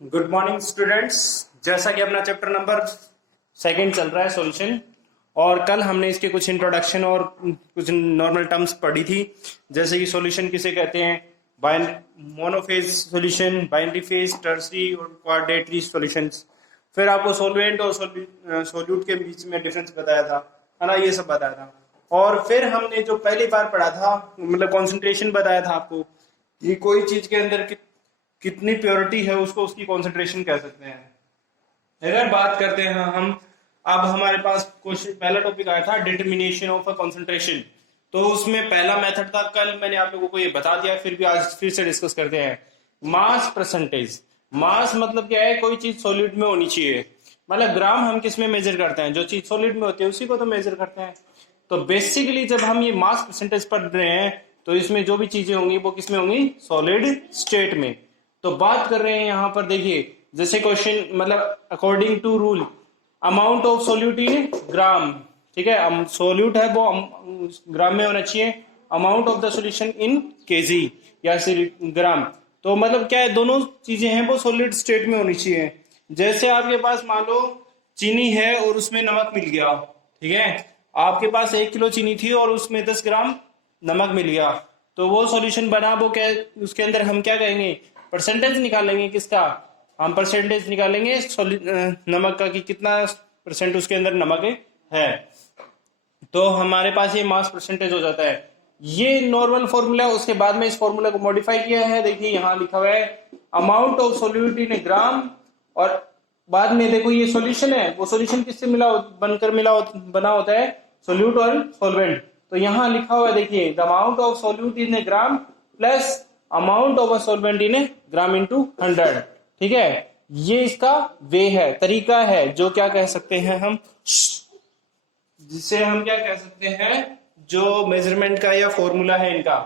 Good morning students. जैसा कि अपना चैप्टर नंबर सेकंड चल रहा है सॉल्यूशन, और कल हमने इसके कुछ इंट्रोडक्शन और कुछ नॉर्मल टर्म्स पढ़ी थी, जैसे कि सॉल्यूशन किसे कहते हैं, मोनोफेज सॉल्यूशन, बाइनरी फेज, टर्सरी और क्वाड्रेटरी सॉल्यूशंस। फिर आपको सॉल्वेंट और सोल्यूट के बीच में डिफरेंस बताया था, है ना, ये सब बताया था। और फिर हमने जो पहली बार पढ़ा था, मतलब कॉन्सेंट्रेशन बताया था आपको, ये कोई चीज के अंदर कितनी प्योरिटी है उसको उसकी कॉन्सेंट्रेशन कह सकते हैं। अगर बात करते हैं हम, अब हमारे पास क्वेश्चन पहला टॉपिक आया था डिटर्मिनेशन ऑफ अ कॉन्सेंट्रेशन। तो उसमें पहला मेथड था, कल मैंने आप लोगों को ये बता दिया, फिर भी आज फिर से डिस्कस करते हैं। Mass percentage. मास मतलब क्या है, कोई चीज सॉलिड में होनी चाहिए। मतलब ग्राम हम किस में मेजर करते हैं, जो चीज सॉलिड में होती है उसी को तो मेजर करते हैं। तो बेसिकली जब हम ये मास परसेंटेज पढ़ रहे हैं तो इसमें जो भी चीजें होंगी वो किस में होंगी, सॉलिड स्टेट में। तो बात कर रहे हैं यहां पर, देखिए जैसे क्वेश्चन, मतलब according to rule amount of solute in gram, ठीक है, सोल्यूट है वो ग्राम में होना चाहिए, amount of the solution in kg या ग्राम। तो मतलब क्या है, दोनों चीजें हैं वो सॉलिड स्टेट में होनी चाहिए। जैसे आपके पास मान लो चीनी है और उसमें नमक मिल गया, ठीक है, आपके पास 1 किलो चीनी थी और उसमें 10 ग्राम नमक मिल गया, तो वो सॉल्यूशन बना, वो क्या, उसके अंदर हम क्या कहेंगे, परसेंटेज निकालेंगे। किसका, हम परसेंटेज निकालेंगे नमक का, कि कितना परसेंट उसके अंदर नमक है। तो हमारे पास ये मास परसेंटेज हो जाता है। ये नॉर्मल फॉर्मूला है, उसके बाद में इस फॉर्मूला को मॉडिफाई किया है। देखिए यहां लिखा हुआ है अमाउंट ऑफ सोल्यूट इन ग्राम, और बाद में देखो ये सॉल्यूशन है, वो सॉल्यूशन किससे बना होता है, सोल्यूट और सॉल्वेंट। तो यहां लिखा हुआ है, देखिए the amount of solute in a gram plus amount of a solvent in a gram into 100। ठीक है, ये इसका वे है, तरीका है, जो क्या कह सकते हैं हम, जिसे हम क्या कह सकते हैं, जो मेजरमेंट का या फॉर्मूला है इनका।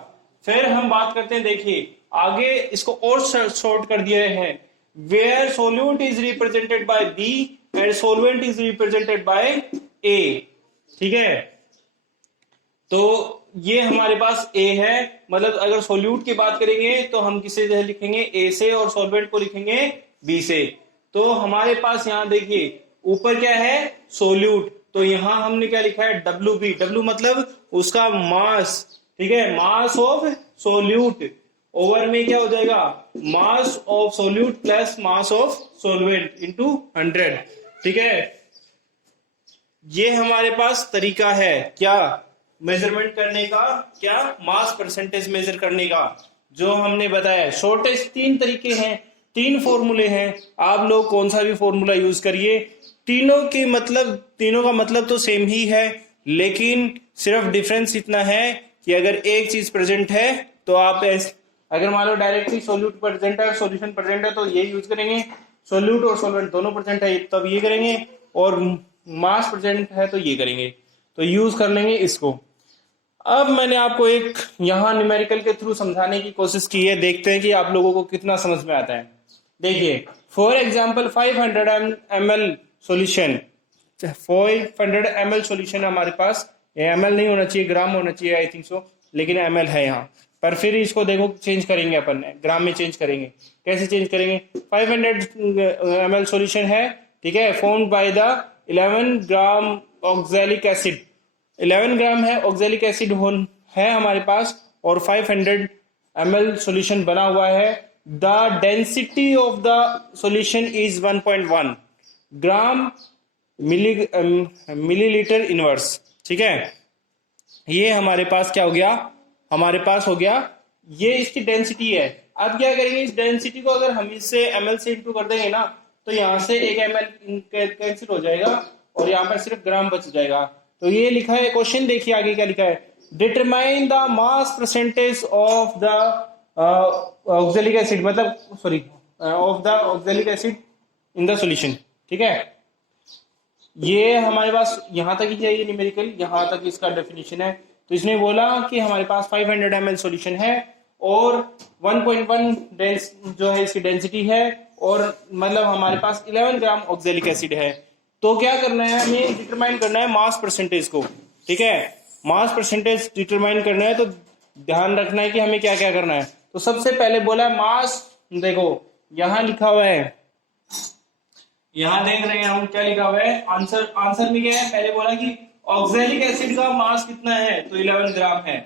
फिर हम बात करते हैं, देखिए आगे इसको और शॉर्ट कर दिया है, where solute is represented by B and solvent is represented by A. ठीक है, तो ये हमारे पास ए है, मतलब अगर सोल्यूट की बात करेंगे तो हम किसे लिखेंगे, ए से, और सोलवेंट को लिखेंगे बी से। तो हमारे पास यहां देखिए ऊपर क्या है, सोल्यूट, तो यहां हमने क्या लिखा है, डब्ल्यू बी। डब्ल्यू मतलब उसका मास, ठीक है, मास ऑफ सोल्यूट, ओवर में क्या हो जाएगा, मास of solute plus mass of solvent into 100। ठीक है, ये हमारे पास तरीका है क्या, मेजरमेंट करने का, क्या, मास परसेंटेज मेजर करने का, जो हमने बताया। शॉर्टेस्ट 3 तरीके हैं, 3 फॉर्मूले हैं, आप लोग कौन सा भी फॉर्मूला यूज करिए, तीनों का मतलब तो सेम ही है, लेकिन सिर्फ डिफरेंस इतना है कि अगर एक चीज प्रेजेंट है तो आप अगर मान लो डायरेक्टली सोल्यूट प्रेजेंट है, सॉल्यूशन प्रेजेंट है, तो ये यूज करेंगे। सोल्यूट और सॉल्वेंट दोनों प्रेजेंट है तब ये करेंगे, और मास प्रेजेंट है तो ये करेंगे, तो यूज कर लेंगे इसको। अब मैंने आपको एक यहां न्यूमेरिकल के थ्रू समझाने की कोशिश की है, देखते हैं कि आप लोगों को कितना समझ में आता है। देखिए for example 500 ml solution, 500 ml solution हमारे पास, ml नहीं होना चाहिए, ग्राम होना चाहिए आई थिंक सो, लेकिन ml है यहाँ पर। फिर इसको देखो चेंज करेंगे अपन, ग्राम में चेंज करेंगे। कैसे चेंज करेंगे, 500 ml सॉल्यूशन है, ठीक है, formed by the 11 gram oxalic acid, 11 ग्राम है ऑक्सैलिक एसिड है हमारे पास, और 500 ml सॉल्यूशन बना हुआ है। The density of the solution is 1.1 gram millilitre inverse. ठीक है, ये हमारे पास क्या हो गया, हमारे पास हो गया, ये इसकी डेंसिटी है। अब क्या करेंगे, इस डेंसिटी को अगर हम इससे ml से इंटू कर देंगे ना, तो यहां से एक ml कैंसिल हो जाएगा और यहां पर सिर्फ ग्राम बच जाएगा। तो ये लिखा है क्वेश्चन, देखिए आगे क्या लिखा है, determine the mass percentage of the oxalic acid, मतलब sorry of the oxalic acid in the solution. ठीक है, ये हमारे पास यहां तक ही है, ये न्यूमेरिकल यहां तक इसका डेफिनेशन है। तो इसने बोला कि हमारे पास 500 ml सॉल्यूशन है और 1.1 जो है इसकी डेंसिटी है, और मतलब हमारे पास 11 ग्राम ऑक्सैलिक एसिड है। तो क्या करना है, हमें डिटरमाइन करना है मास परसेंटेज को। ठीक है, मास परसेंटेज डिटरमाइन करना है, तो ध्यान रखना है कि हमें क्या क्या करना है। तो सबसे पहले बोला मास, देखो यहां लिखा हुआ है यहाँ देख रहे हैं हम क्या लिखा हुआ है, आंसर में क्या है, पहले बोला कि ऑक्सैलिक एसिड का मास कितना है, तो 11 ग्राम है।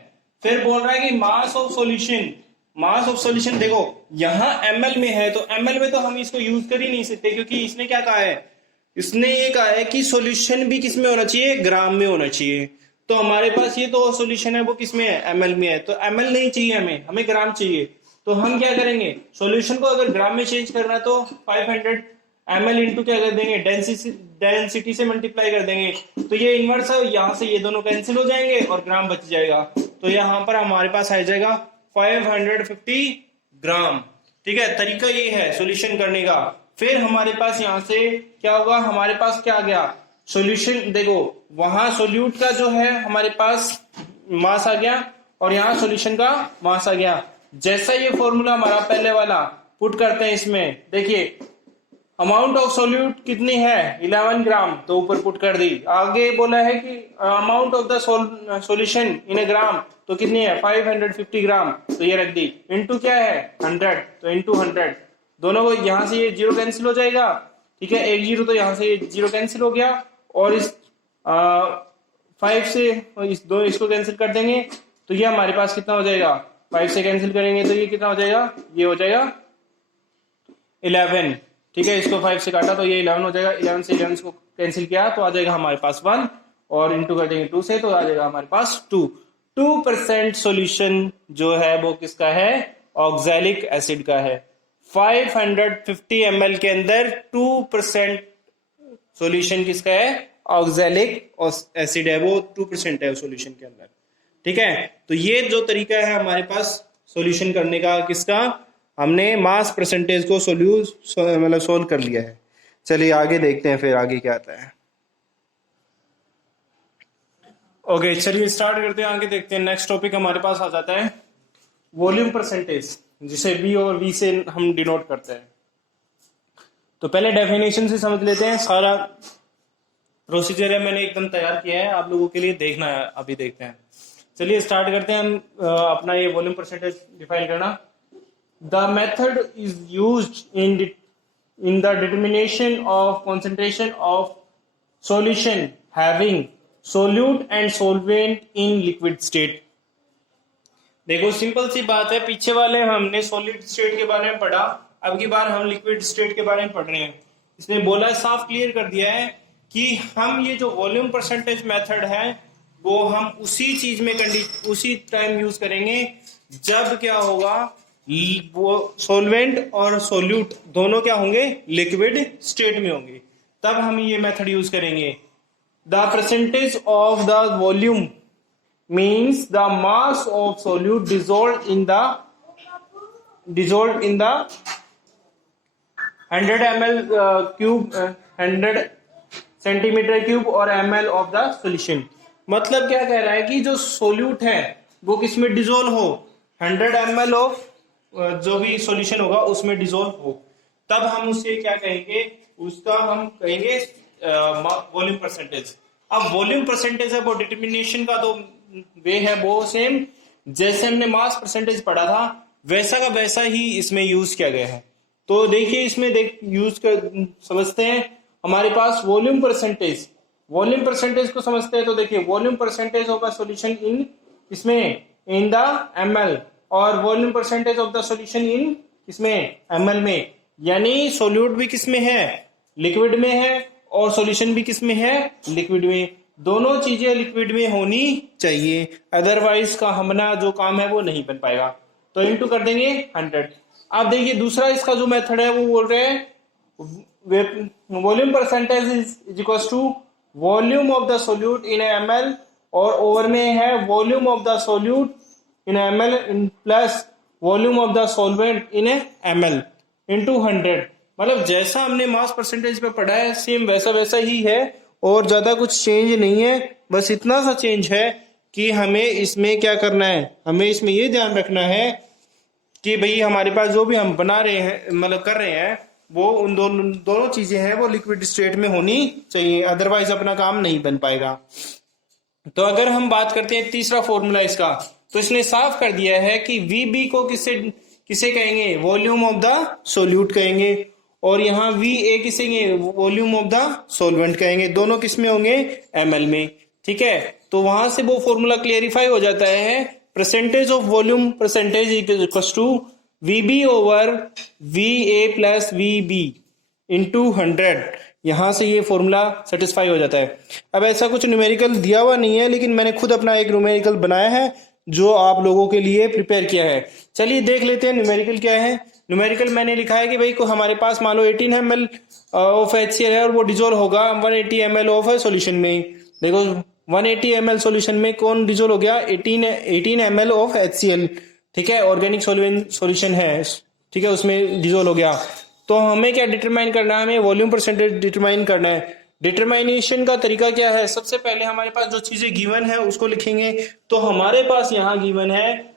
फिर बोल रहा है कि मास ऑफ सॉल्यूशन देखो यहाँ ml में है, तो ml में तो हम इसको यूज कर ही नहीं सकते, क्योंकि इसने क्या कहा है, इसने ये कहा है कि सॉल्यूशन भी किस में होना चाहिए, ग्राम में होना चाहिए। तो हमारे पास ये तो सॉल्यूशन है वो किस में है, ml में है, तो ml नहीं चाहिए हमें ग्राम चाहिए। तो हम क्या करेंगे, सॉल्यूशन को अगर ग्राम में चेंज करना है तो 500 ml इंटू क्या कर देंगे, डेंसिटी से मल्टीप्लाई कर देंगे, तो ये इनवर्स है, यहाँ से ये दोनों कैंसिल हो जाएंगे और ग्राम बच जाएगा। तो यहाँ पर हमारे पास आ जाएगा 550 ग्राम। ठीक है, तरीका ये है सॉल्यूशन करने का। फिर हमारे पास यहाँ से क्या होगा, हमारे पास क्या आ गया, सॉल्यूशन देखो वहां सोल्यूट का जो है हमारे पास मास आ गया और यहाँ सॉल्यूशन का मास आ गया। जैसा ये फॉर्मूला हमारा पहले वाला पुट करते हैं इसमें, देखिए अमाउंट ऑफ सोल्यूट कितनी है 11 ग्राम, तो ऊपर पुट कर दी। आगे बोला है कि amount of the solution in a gram, तो कितनी है 550 ग्राम, तो ये रख दी। इनटू क्या है 100, तो इनटू 100, दोनों को यहाँ से ये जीरो कैंसिल हो जाएगा। ठीक है, एक जीरो तो यहाँ से ये जीरो कैंसिल हो गया, और इस 5 से इसको कैंसिल कर देंगे, तो ये हमारे पास कितना हो जाएगा, 5 से कैंसिल करेंगे तो ये कितना हो जाएगा, ये हो जाएगा 11। ठीक है, इसको 5 से काटा तो ये 11 हो जाएगा, 11 से 11 को कैंसिल किया तो आ जाएगा हमारे पास 1, और इंटू कर देंगे 2 से तो आ जाएगा हमारे पास 2% सॉल्यूशन जो है वो किसका है, ऑक्सैलिक एसिड का है। 550 ml के अंदर 2% सॉल्यूशन किसका है, ऑक्सैलिक एसिड है, वो 2% है सॉल्यूशन के अंदर। ठीक है, तो ये जो तरीका है हमारे पास सॉल्यूशन करने का, किसका, हमने मास परसेंटेज को सोल्व कर लिया है। चलिए आगे देखते हैं फिर आगे क्या आता है। ओके चलिए स्टार्ट करते हैं, आगे देखते हैं। नेक्स्ट टॉपिक हमारे पास आ जाता है वॉल्यूम परसेंटेज, जिसे V और V से हम डिनोट करते हैं। तो पहले डेफिनेशन से समझ लेते हैं, सारा प्रोसीजर है मैंने एकदम तैयार किया है आप लोगों के लिए, देखना है, अभी देखते हैं। चलिए स्टार्ट करते हैं हम अपना ये वॉल्यूम परसेंटेज डिफाइन करना। The method is used in the determination of concentration of solution having solute and solvent in liquid state। देखो सिंपल सी बात है, पीछे वाले हमने सॉलिड स्टेट के बारे में पढ़ा, अब की बार हम लिक्विड स्टेट के बारे में पढ़ रहे हैं। इसमें बोला साफ क्लियर कर दिया है कि हम ये जो वॉल्यूम परसेंटेज मेथड है वो हम उसी चीज में उसी टाइम यूज करेंगे जब क्या होगा, वो सॉल्वेंट और सोल्यूट दोनों क्या होंगे, लिक्विड स्टेट में होंगे, तब हम ये मेथड यूज करेंगे। The percentage of the volume means the mass of solute dissolve in the 100 ml cube 100 centimetre cube और ml ऑफ द सोल्यूशन। मतलब क्या कह रहा है कि जो सोल्यूट है वो किसमें डिजोल्व हो, 100 ml ऑफ जो भी सॉल्यूशन होगा उसमें डिसॉल्व हो, तब हम उससे क्या कहेंगे, उसका हम कहेंगे वॉल्यूम परसेंटेज। अब वॉल्यूम परसेंटेज है वो डिटर्मिनेशन का तो वे है वो सेम जैसे हमने मास परसेंटेज पढ़ा था वैसा का वैसा ही इसमें यूज किया गया है। तो देखिए इसमें यूज कर समझते हैं, हमारे पास वॉल्यूम परसेंटेज को समझते हैं। तो देखिए volume percentage of the solution इन इसमें इन द ml और volume percentage of the solution इन इसमें ml में, यानी सोल्यूट भी किसमें है, लिक्विड में है, और सॉल्यूशन भी किसमें है, लिक्विड में। दोनों चीजें लिक्विड में होनी चाहिए, अदरवाइज का हमारा जो काम है वो नहीं बन पाएगा। तो इनटू कर देंगे 100। अब देखिए दूसरा इसका जो मेथड है वो बोल रहे हैं volume percentage is equal to volume of the solute in ml, और ओवर में है volume of the solute in ml in plus volume of the solvent in ml into 100। मतलब जैसा हमने मास परसेंटेज पे पढ़ा है सेम वैसा वैसा ही है, और ज्यादा कुछ चेंज नहीं है, बस इतना सा चेंज है कि हमें इसमें क्या करना है, हमें इसमें ये ध्यान रखना है कि भाई हमारे पास जो भी हम बना रहे हैं मतलब कर रहे हैं वो उन दोनों चीजें हैं वो लिक्विड स्टेट में होनी चाहिए, अदरवाइज अपना काम नहीं बन पाएगा। तो अगर हम बात करते हैं तीसरा फॉर्मूला इसका, तो इसने साफ कर दिया है कि VB को किसे कहेंगे, वॉल्यूम ऑफ द सोल्यूट कहेंगे, और यहाँ VA किसे वॉल्यूम ऑफ द सॉल्वेंट कहेंगे, दोनों किस में होंगे, ml में। ठीक है, तो वहां से वो फॉर्मूला क्लियरिफाई हो जाता है, percentage of volume percentage equals to VB over VA plus VB into 100। यहां से ये फॉर्मूला सेटिस्फाई हो जाता है। अब ऐसा कुछ न्यूमेरिकल दिया हुआ नहीं है, लेकिन मैंने खुद अपना एक न्यूमेरिकल बनाया है जो आप लोगों के लिए प्रिपेयर किया है। चलिए देख लेते हैं न्यूमेरिकल क्या है। न्यूमेरिकल मैंने लिखा है कि भाई को हमारे पास मान लो 18 ml ऑफ HCl है और वो डिजोल्व होगा 180 ml ऑफ सॉल्यूशन में। देखो 180 ml सॉल्यूशन में कौन डिजोल्व हो गया, 18 ml ऑफ HCl। ठीक है, ऑर्गेनिक सॉल्यूशन है, ठीक है, उसमें डिजोल्व हो गया। तो हमें क्या डिटरमाइन करना है, हमें वॉल्यूम परसेंटेज डिटरमाइन करना है। डिटरमाइनेशन का तरीका क्या है, सबसे पहले हमारे पास जो चीजें गिवन है उसको लिखेंगे। तो हमारे पास यहाँ गिवन है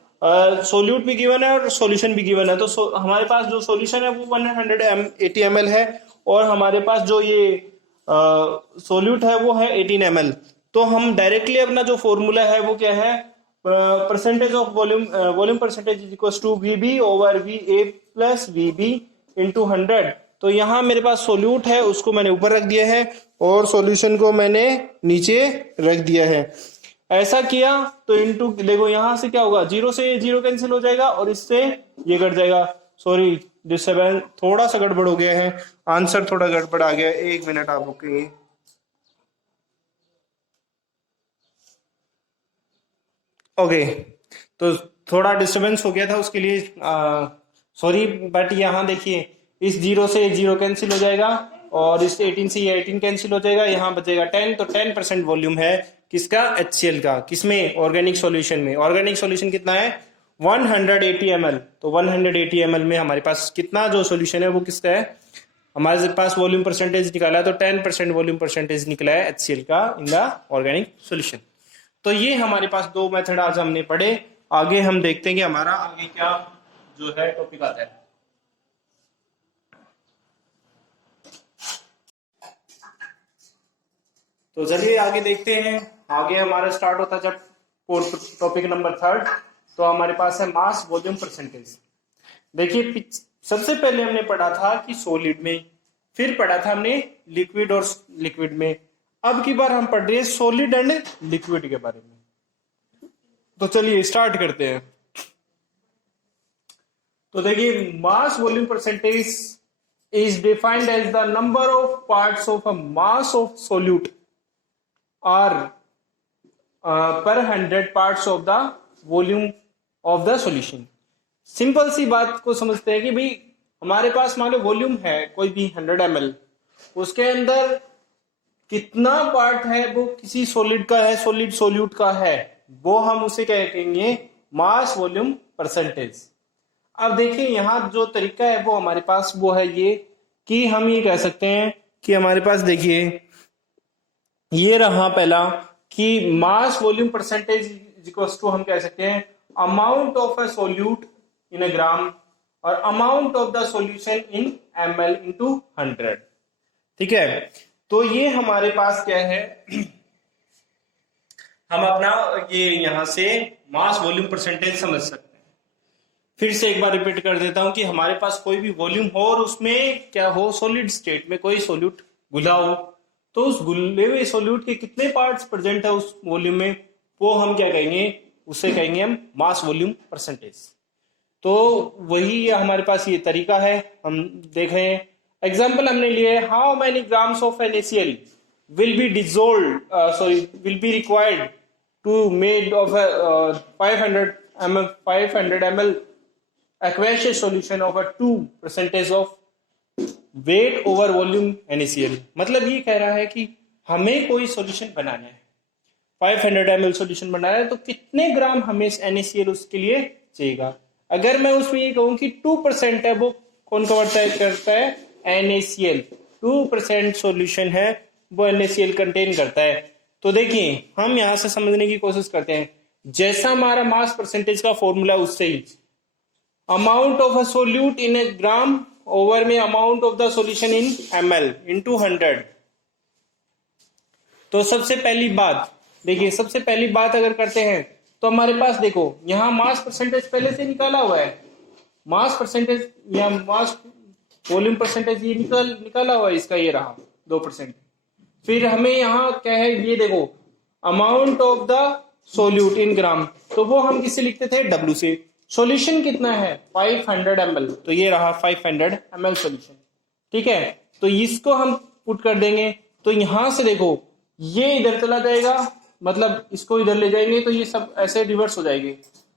सोल्यूट भी गिवन है और सॉल्यूशन भी गिवन है। तो हमारे पास जो सॉल्यूशन है वो 180 ml है और हमारे पास जो ये सोल्यूट है वो है 18 ml। तो हम डायरेक्टली अपना जो फॉर्मूला है वो क्या है, percentage of volume percentage is equal to VB over VA plus VB into 100। तो यहाँ मेरे पास सोल्यूट है, उसको मैंने ऊपर रख दिया है और सॉल्यूशन को मैंने नीचे रख दिया है। ऐसा किया तो इंटू देखो यहाँ से क्या होगा, 0 से 0 कैंसिल हो जाएगा और इससे ये कट जाएगा। सॉरी डिस्टर्बेंस थोड़ा सा गड़बड़ हो गया है, आंसर थोड़ा गड़बड़ आ गया, 1 मिनट आप रुकिए। ओके, तो थोड़ा डिस्टर्बेंस हो गया था, उसके लिए सॉरी। बट यहाँ देखिए इस 0 से 0 कैंसिल हो जाएगा और इस 18 से ये 18 कैंसिल हो जाएगा, यहाँ बचेगा 10। तो 10% वॉल्यूम है किसका, HCl का। किसमें, ऑर्गेनिक सॉल्यूशन में। ऑर्गेनिक सॉल्यूशन कितना है, 180 ml। तो 180 ml में हमारे पास कितना जो सॉल्यूशन है वो किसका है, हमारे पास वॉल्यूम परसेंटेज निकाला तो 10% वॉल्यूम परसेंटेज निकला है HCl का इन द ऑर्गेनिक सॉल्यूशन। तो ये हमारे पास 2 मेथड आज हमने पढ़े। आगे हम देखते हैं कि हमारा आगे क्या जो है टॉपिक आता है। तो चलिए आगे देखते हैं। आगे हमारा स्टार्ट होता है जब टॉपिक नंबर 3। तो हमारे पास है मास वॉल्यूम परसेंटेज। देखिए सबसे पहले हमने पढ़ा था कि सॉलिड में, फिर पढ़ा था हमने लिक्विड और लिक्विड में। अब की बार हम पढ़ रहे हैं सॉलिड एंड लिक्विड के बारे में। तो चलिए स्टार्ट करते हैं। तो देखिए mass volume percentage is defined as the number of parts of a mass of solute are per 100 parts of the volume of the solution. Simple सी बात को समझते हैं कि भाई हमारे पास मान लो वॉल्यूम है कोई भी 100 ml, उसके अंदर कितना पार्ट है वो किसी सॉलिड का है, सॉलिड सोल्यूट का है, वो हम उसे क्या कहेंगे, मास वॉल्यूम परसेंटेज। अब देखिए यहाँ जो तरीका है वो हमारे पास वो है ये कि हम ये कह सकते हैं कि हमारे पास देखिए ये रहा पहला कि mass volume percentage equals to हम कह सकते हैं amount of a solute in a gram और amount of the solution in ml into 100। ठीक है, तो ये हमारे पास क्या है, हम अपना ये यहां से मास वॉल्यूम परसेंटेज समझ सकते हैं। फिर से एक बार रिपीट कर देता हूं कि हमारे पास कोई भी वॉल्यूम हो और उसमें क्या हो, सॉलिड स्टेट में कोई सॉल्यूट घुला हो, तो उस घुले हुए सॉल्यूट के कितने पार्ट्स प्रेजेंट है उस वॉल्यूम में, वो हम क्या कहेंगे, उसे कहेंगे हम मास वॉल्यूम परसेंटेज। तो वही हमारे पास ये तरीका है, हम देख रहे हैं। एग्जाम्पल हमने लिए how many grams of NaCl will be dissolved will be required to made of a 500 ml aqueous solution of a 2% of weight over volume NaCl। मतलब ये कह रहा है कि हमें कोई सॉल्यूशन बनाना है, 500 ml सॉल्यूशन बनाना है, तो कितने ग्राम हमें NaCl उसके लिए चाहिएगा। अगर मैं उसमें ये कहूं कि 2% है, वो कौन कवर करता है, NaCl। 2% सॉल्यूशन है वो NaCl कंटेन करता है। तो देखिए हम यहां से समझने की कोशिश करते हैं, जैसा हमारा मास परसेंटेज का फॉर्मूला उससे ही amount of a solute in a gram over में amount of the solution in ml into 100। तो सबसे पहली बात देखिए, सबसे पहली बात अगर करते हैं तो हमारे पास देखो यहाँ मास परसेंटेज पहले से निकाला हुआ है। मास परसेंटेज या मास वॉल्यूम परसेंटेज ये निकाला हुआ है इसका, ये रहा 2%। फिर हमें यहाँ क्या है, ये देखो amount of the solute in gram, तो वो हम किससे लिखते थे, W से। सॉल्यूशन कितना है 500 ml, तो ये रहा 500 ml सॉल्यूशन। ठीक है, तो इसको हम पुट कर देंगे, तो यहां से देखो ये इधर चला जाएगा, मतलब इसको इधर ले जाएंगे तो ये सब ऐसे रिवर्स हो जाएगी।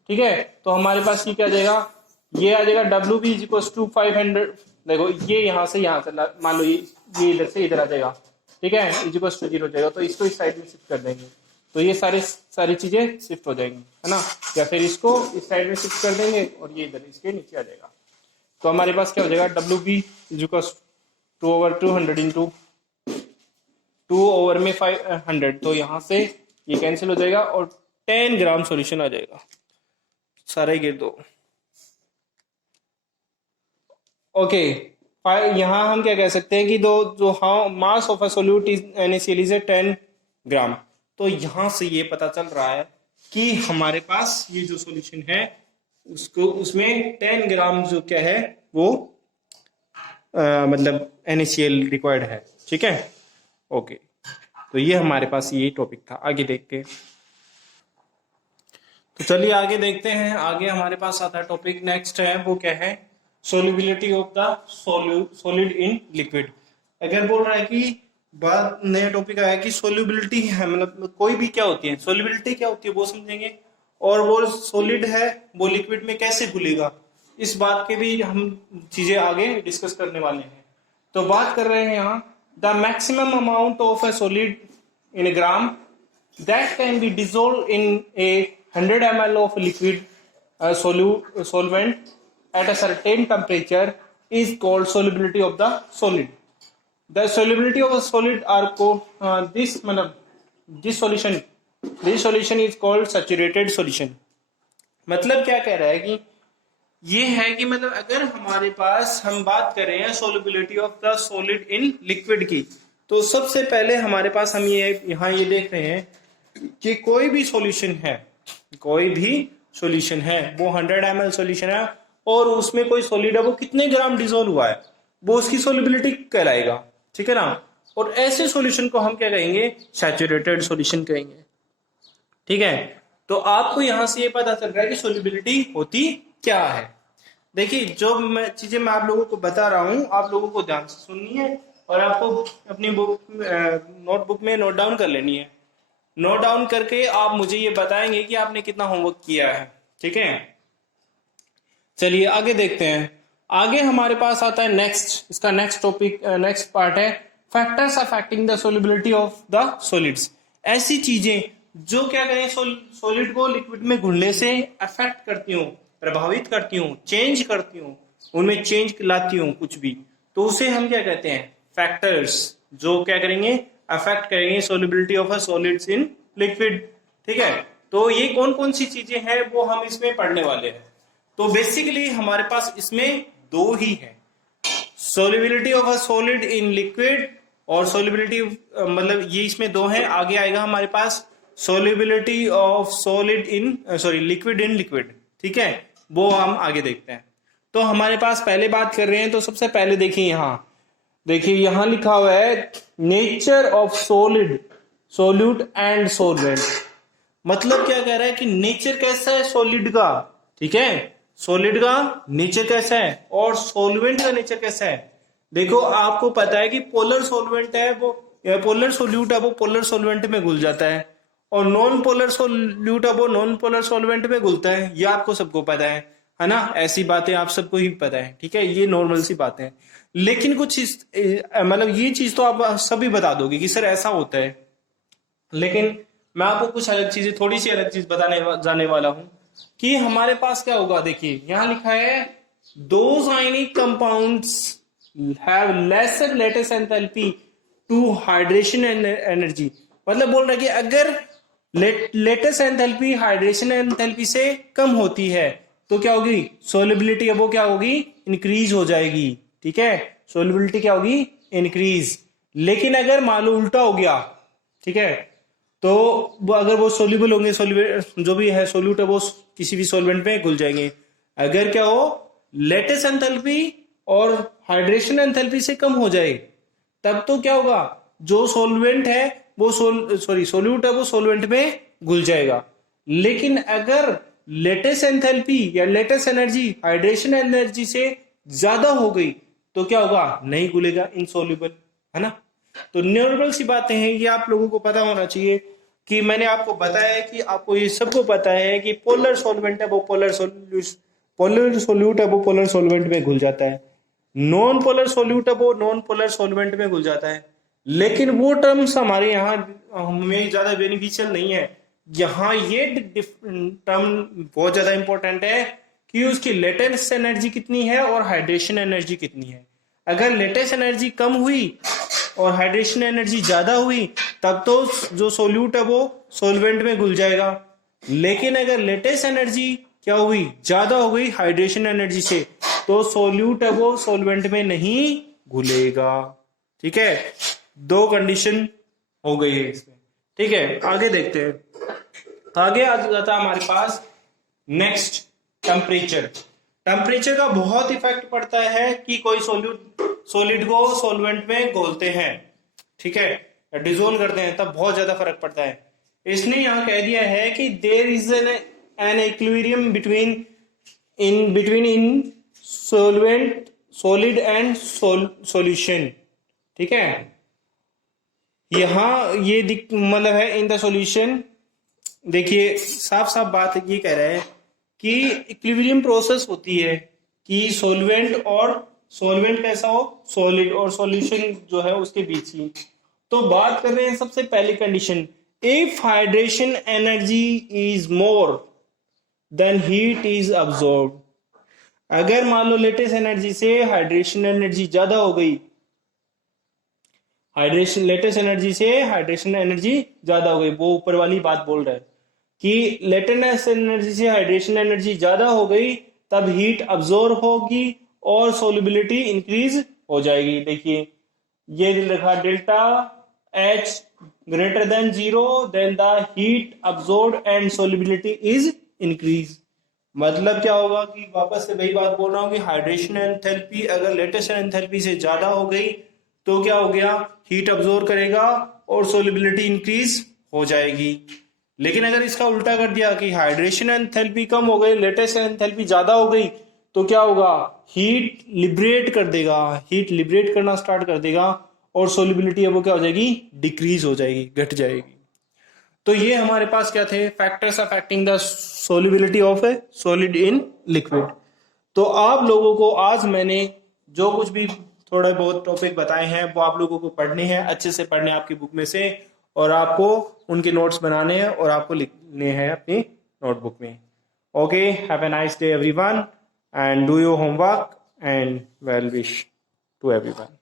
ठीक है, तो हमारे पास ये क्या आ जाएगा, ये आ जाएगा WB इक्वल्स टू 500, देखो ये यहाँ से मान लो ये इधर से इधर आ जाएगा। ठीक है, इक्वल्स टू 0 हो जाएगा, तो इसको इस साइड में शिफ्ट कर देंगे, तो ये सारी चीजें शिफ्ट हो जाएंगी, है ना। या फिर इसको इस साइड में शिफ्ट कर देंगे और ये इधर इसके नीचे आ जाएगा। तो हमारे पास क्या हो जाएगा, WB इक्वल्स 2/200 इंटू 2 ओवर में 500, तो यहाँ से ये कैंसिल हो जाएगा और 10 ग्राम सॉल्यूशन आ जाएगा। सारा ही गिर दो। ओके, यहाँ हम क्या कह सकते हैं कि mass of a solute is NaCl is 10 ग्राम। तो यहां से ये पता चल रहा है कि हमारे पास ये जो सॉल्यूशन है उसमें 10 ग्राम जो क्या है वो मतलब NaCl रिक्वायर्ड है। ठीक है, ओके, तो ये हमारे पास ये टॉपिक था। आगे देख के तो चलिए आगे देखते हैं। आगे हमारे पास आता है टॉपिक, नेक्स्ट है वो क्या है, solubility of the solid in liquid. अगर बोल रहा है कि बात नया टॉपिक आया कि सोल्युबिलिटी है, मतलब कोई भी क्या होती है, सोल्युबिलिटी क्या होती है वो समझेंगे, और वो सॉलिड है वो लिक्विड में कैसे घुलेगा, इस बात के भी हम चीजें आगे डिस्कस करने वाले हैं। तो बात कर रहे हैं यहाँ, the maximum amount of a solid in a gram that can be dissolved in a 100 ml of liquid solvent at a certain temperature is called solubility of the solid. The solubility of a solid are called this solution is called saturated solution। मतलब क्या कह रहा है कि ये है कि मतलब अगर हमारे पास हम बात कर रहे हैं solubility of the solid in liquid की, तो सबसे पहले हमारे पास हम यहाँ ये देख रहे हैं कि कोई भी सॉल्यूशन है वो 100 ml सॉल्यूशन है और उसमें कोई सॉलिड है वो कितने ग्राम डिसॉल्व हुआ है वो उसकी सोल्युबिलिटी कहलाएगा। ठीक है ना, और ऐसे सॉल्यूशन को हम क्या कहेंगे, सैचुरेटेड सॉल्यूशन कहेंगे। ठीक है, तो आपको यहां से ये पता चल रहा है कि सोल्युबिलिटी होती क्या है। देखिए जो चीजें मैं आप लोगों को बता रहा हूं, आप लोगों को ध्यान से सुननी है और आपको अपनी नोटबुक में नोट डाउन कर लेनी है। नोट डाउन करके आप मुझे ये बताएंगे कि आपने कितना होमवर्क किया है। ठीक है, चलिए आगे देखते हैं। आगे हमारे पास आता है इसका नेक्स्ट टॉपिक, नेक्स्ट पार्ट है factors affecting the solubility of the solids. ऐसी चीजें जो क्या करें, सॉलिड को लिक्विड में घुलने से अफेक्ट करती हूँ, प्रभावित करती हूँ, चेंज करती हूँ, उनमें चेंज लाती हूँ कुछ भी, तो उसे हम क्या कहते हैं, फैक्टर्स, जो क्या करेंगे, अफेक्ट करेंगे solubility of a solids in liquid. ठीक है, तो ये कौन कौन सी चीजें हैं वो हम इसमें पढ़ने वाले हैं। तो बेसिकली हमारे पास इसमें दो ही है, solubility of a solid in liquid और सोल्युबिलिटी, मतलब ये इसमें दो हैं। आगे आएगा हमारे पास solubility of solid in liquid in liquid. ठीक है, वो हम आगे देखते हैं। तो हमारे पास पहले बात कर रहे हैं, तो सबसे पहले देखिए यहां लिखा हुआ है nature of solid, solute and solvent. मतलब क्या कह रहा है कि नेचर कैसा है सॉलिड का। ठीक है, सॉलिड का नेचर कैसा है और सॉल्वेंट का नेचर कैसा है। देखो आपको पता है कि पोलर सॉल्वेंट है वो, पोलर सोल्यूट है वो पोलर सॉल्वेंट में घुल जाता है, और नॉन पोलर सोल्यूट है वो नॉन पोलर सॉल्वेंट में घुलता है। ये आपको सबको पता है ना, ऐसी बातें आप सबको ही पता है। ठीक है, ये नॉर्मल सी बातें हैं, लेकिन कुछ मतलब ये चीज तो आप सभी बता दोगे कि सर ऐसा होता है, लेकिन मैं आपको कुछ अलग चीजें, थोड़ी सी अलग चीज बताने जाने वाला हूं कि हमारे पास क्या होगा। देखिए यहां लिखा है those ionic compounds have lesser latest enthalpy to hydration energy. मतलब बोल रहा है कि अगर लेटेस्ट एंथैल्पी हाइड्रेशन एंथैल्पी से कम होती है तो क्या होगी, सोल्युबिलिटी है वो क्या होगी, इंक्रीज हो जाएगी। ठीक है, सोल्युबिलिटी क्या होगी, इंक्रीज। लेकिन अगर मान लो उल्टा हो गया, ठीक है, तो अगर वो सोल्यूबल होंगे, जो भी है सोल्यूट है वो किसी भी सॉल्वेंट में घुल जाएंगे। अगर क्या हो, लेटेस्ट एंथैल्पी और हाइड्रेशन एंथैल्पी से कम हो जाए, तब तो क्या होगा, जो सोलवेंट है वो सोल्यूट है वो सोलवेंट में घुल जाएगा। लेकिन अगर लेटेस्ट एंथैल्पी या लेटेस्ट एनर्जी हाइड्रेशन एनर्जी से ज्यादा हो गई तो क्या होगा, नहीं घुलेगा, इनसोल्यूबल, है ना। तो नॉर्मल सी बातें हैं, ये आप लोगों को पता होना चाहिए कि मैंने आपको बताया कि आपको ये सबको पता है कि पोलर सॉल्वेंट है वो पोलर सोल्यूट है वो पोलर सॉल्वेंट में घुल जाता है, नॉन पोलर सोल्यूट है वो नॉन पोलर सॉल्वेंट में घुल जाता है। लेकिन वो टर्म्स हमारे यहाँ हमें ज्यादा बेनिफिशियल नहीं है। यहाँ ये टर्म बहुत ज्यादा इंपॉर्टेंट है कि उसकी लेटेस्ट एनर्जी कितनी है और हाइड्रेशन एनर्जी कितनी है। अगर लेटेस्ट एनर्जी कम हुई और हाइड्रेशन एनर्जी ज्यादा हुई तब तो जो सोल्यूट है वो सोलवेंट में घुल जाएगा। लेकिन अगर लेटेस्ट एनर्जी क्या हुई, ज्यादा हो गई हाइड्रेशन एनर्जी से, तो सोल्यूट है वो सोलवेंट में नहीं घुलेगा। ठीक है, दो कंडीशन हो गई है इसमें। ठीक है, आगे देखते हैं। आगे आ जाता है हमारे पास नेक्स्ट टेम्परेचर। टेम्परेचर का बहुत इफेक्ट पड़ता है कि कोई सॉलिड को सॉल्वेंट में घोलते हैं, ठीक है, डिजोल्व करते हैं, तब बहुत ज्यादा फर्क पड़ता है। इसने यहाँ कह दिया है कि there is an equilibrium between in solvent solid and solution. ठीक है, यहाँ ये मतलब है इन द सॉल्यूशन। देखिए साफ साफ बात ये कह रहा है कि इक्विलिब्रियम प्रोसेस होती है कि सॉल्वेंट कैसा हो, सॉलिड और सॉल्यूशन जो है उसके बीच की। तो बात कर रहे हैं सबसे पहली condition, if hydration energy is more than heat is absorb. अगर मान लो लेटेस्ट एनर्जी से हाइड्रेशन एनर्जी ज्यादा हो गई, लेटेस्ट एनर्जी से हाइड्रेशन एनर्जी ज्यादा हो गई, वो ऊपर वाली बात बोल रहा है कि लेटेस्ट एनर्जी से हाइड्रेशन एनर्जी ज्यादा हो गई तब हीट अब्सॉर्ब होगी और सोल्युबिलिटी इंक्रीज हो जाएगी। देखिए ये लिखा delta H greater than 0 then the heat absorb and solubility is increase. मतलब क्या होगा कि वापस से वही बात बोल रहा हूं कि हाइड्रेशन एंथैल्पी अगर लेटेस्ट एंथैल्पी से ज्यादा हो गई तो क्या हो गया, हीट अब्सॉर्ब करेगा और सोल्युबिलिटी इंक्रीज हो जाएगी। लेकिन अगर इसका उल्टा कर दिया कि हाइड्रेशन एंथैल्पी कम हो गई, लेटेस्ट एंथैल्पी ज्यादा हो गई, तो क्या होगा, हीट लिबरेट कर देगा, हीट लिबरेट करना स्टार्ट कर देगा और सोल्युबिलिटी है वो क्या हो जाएगी, डिक्रीज हो जाएगी, घट जाएगी। तो ये हमारे पास क्या थे, factors affecting the solubility of A solid in liquid. तो आप लोगों को आज मैंने जो कुछ भी थोड़े बहुत टॉपिक बताए हैं वो आप लोगों को पढ़ने हैं, अच्छे से पढ़ने आपकी बुक में से, और आपको उनके नोट्स बनाने हैं और आपको लिखने हैं अपनी नोटबुक में। Okay, have a nice day everyone and do your homework and well wish to everyone.